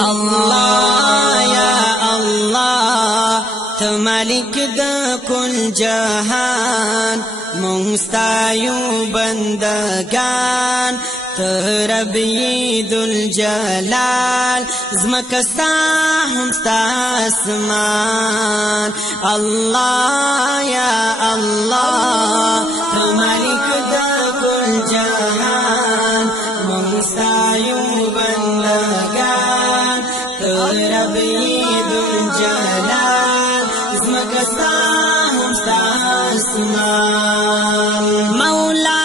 اللہ یا اللہ تو مالک دا کل جہان مونستایو بندگان تو ربی ذوالجلال زمکستا ہمستا اسمان اللہ یا اللہ تو مالک دا کل جہان مونستایو بندگان تو ربی ذوالجلال زمکستا ہمستا اسمان مولا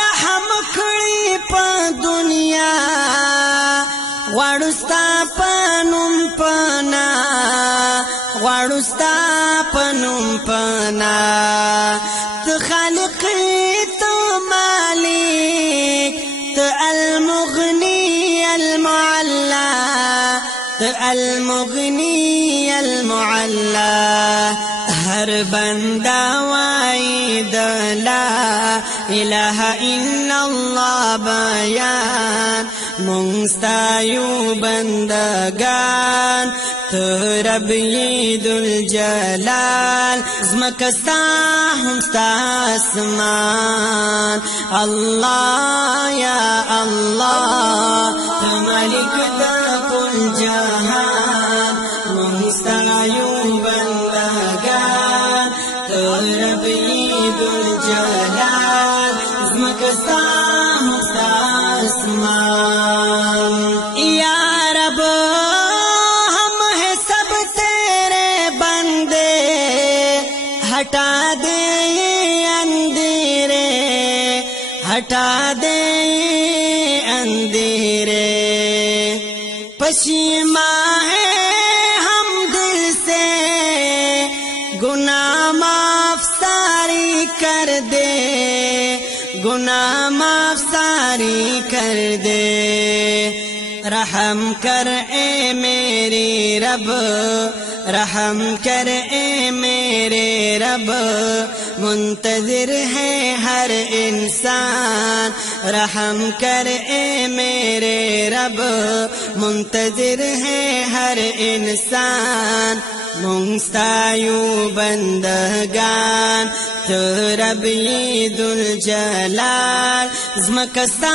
رحم کړی په دنیا غواړستا پنوم پنا غواړستا پنوم پنا ته خالق ته مالک ته المغنی المعلا ته المغنی المعلا ہر بندہ وعید لا الہ الا اللہ بیان مونستایو بندگان تو ربی ذوالجلال زمکستا ہمستا اسمان اللہ یا اللہ تو مالک دا کل جہان مونستایو بندگان تو ربی ذوالجلال زمکستا ہمستا اسمان یا رب ہم ہیں سب تیرے بندے ہٹا دے اندھیرے ہٹا دے اندھیرے پشیماں ہیں ہم دل سے گناہ معاف ساری کر دے گناہ معاف ساری کر دے رحم کر اے میرے رب رحم کر اے میرے رب منتظر ہے ہر انسان رحم کر اے میرے رب منتظر ہے ہر انسان مونستایو بندگان تو ربی ذوالجلال زمکستا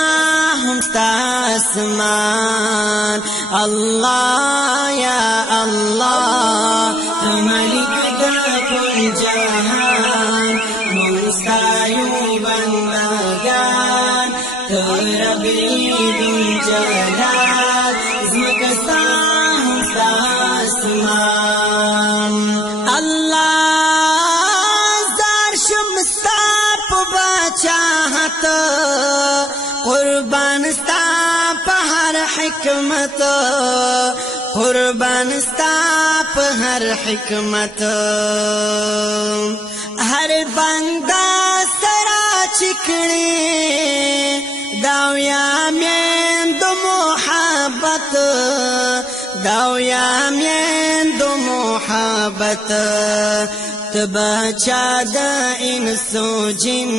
ہمستا اسمان اللہ یا اللہ تو مالک دا کل جہان مونستایو بندگان تو ربی ذوالجلال زمکستا ہمستا اسمان اللہ زار شمستا پباچاہت قربان ستا پہر حکمت قربان ستا پہر حکمت ہر بندہ سرا چکڑی داویا میں دو محبت داویا میں دو محبت تباچا دا انسو جن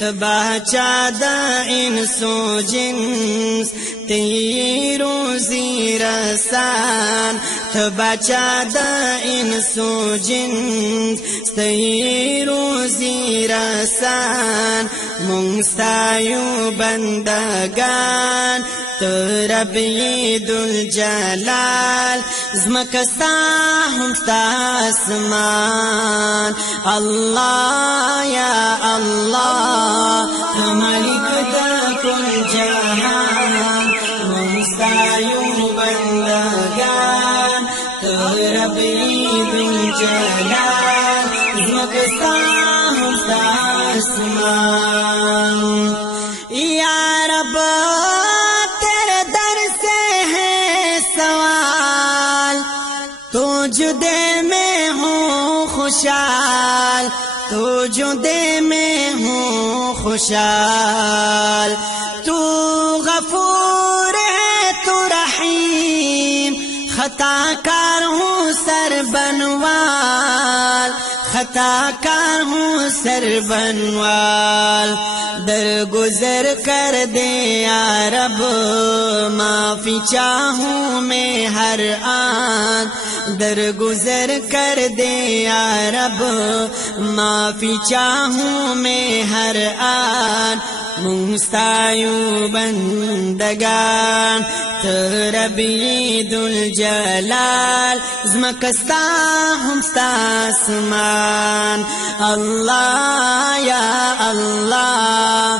تباچا دا انسو جنس تی روزی رسان تباچا دا انسو جنس تی روزی رسان مونستایو بندگان تو ربی ذوالجلال زمکستا ہمستا اسمان اللہ یا اللہ تو مالک دا کل جہان مونستایو بندگان تو ربی ذوالجلال زمکستا ہمستا اسمان یا رب جدے میں ہوں خوشحال تو جدے میں ہوں خوشحال تو غفور ہے تو رحیم خطا کار ہوں سر بنوال خطا کار ہوں سر بنوال، در گزر کر دے یا رب، معافی چاہوں میں ہر آن، در گزر کر دے یا رب، معافی چاہوں میں ہر آن، مستایو بندگان تربی ذوالجلال، زمکستا ہمستا آسمان، اللہ یا اللہ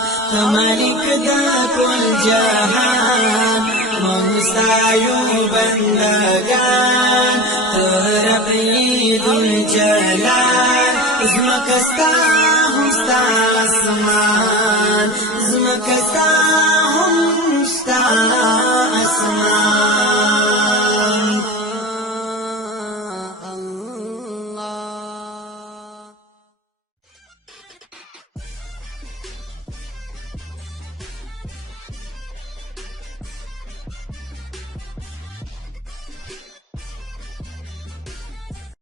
مالک دا کل جہان، مستایو بندگان تربی ذوالجلال، زمکستا ہمستا آسمان، زمکستا